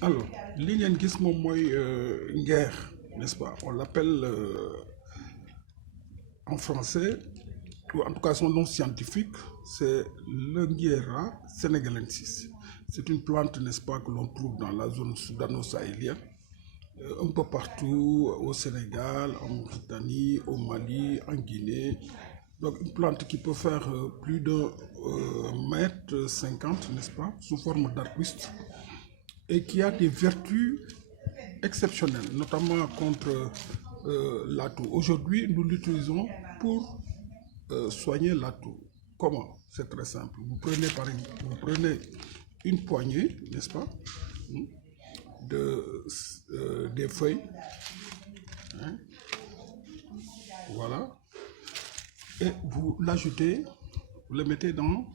Alors, li ngeen gis moom mooy nguer, n'est-ce pas? On l'appelle en français, ou en tout cas son nom scientifique, c'est le Nguiera senegalensis. C'est une plante, n'est-ce pas, que l'on trouve dans la zone soudano-sahélienne, un peu partout au Sénégal, en Mauritanie, au Mali, en Guinée. Donc une plante qui peut faire plus de mètre 50, n'est-ce pas, sous forme d'arbuste, et qui a des vertus exceptionnelles, notamment contre la toux. Aujourd'hui, nous l'utilisons pour soigner la toux. Comment? C'est très simple. Vous prenez une poignée, n'est-ce pas, des feuilles, hein, voilà, et vous l'ajoutez, vous le mettez dans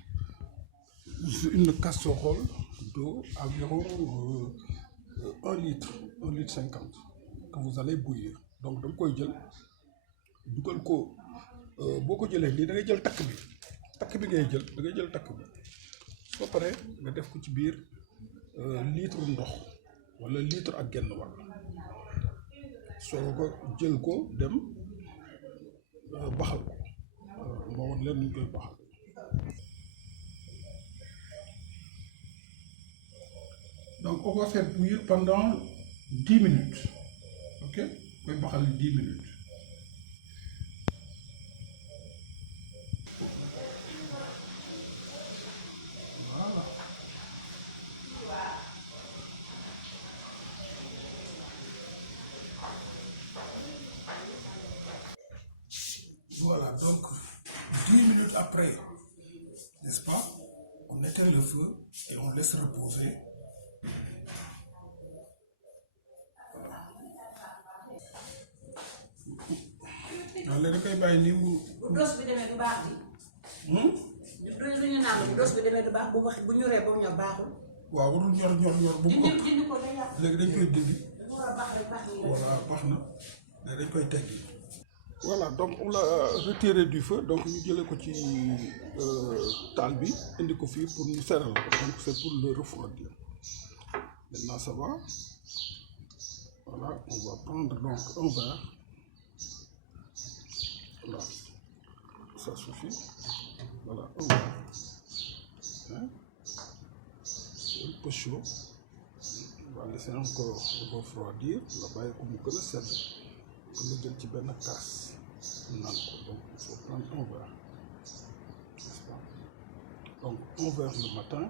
une casserole d'eau environ 1 litre, 1 litre 50, que vous allez bouillir. Donc da nga koy jël dugal ko boo ko jëlee nii da ngay jël takk bi ngay jël, da ngay jël takk bi soo paree nga def ko ci biir litre ndox wala litre ak genn wàll soo ko jël ko dem baxal ko moo woon leen ñu koy baxal. Donc on va faire bouillir pendant 10 minutes. Ok? On va faire 10 minutes. Voilà. Voilà, donc 10 minutes après, n'est-ce pas? On éteint le feu et on laisse reposer. waaw léegi da koy bàyyi nii mu. bu dos bi demee du baax bi. duñu naan bu dos bi demee du baax bu ñoree ba mu ñor baaxul. waaw warul ñor bu mu ëpp. dindi ko day yàq. léegi dañ koy dindi. dafa war a baax rek baax nii. Voilà, baax na léegi dañ koy teggi. Voilà, donc on l'a retiré du feu, donc ñu jëlee ko ci taal bi indi ko fii pour ñu seral ko, donc c'est pour le refroidir. Maintenant ça va. Voilà, on va prendre donc un verre. Voilà, ça suffit. Voilà, un verre. Hein? C'est un peu chaud. On va laisser encore refroidir. La bàyyi ko mu gën a sedd. Pour nga jël ci benn kaas naan ko, donc il faut prendre un verre, n'est-ce pas? Donc un verre le matin.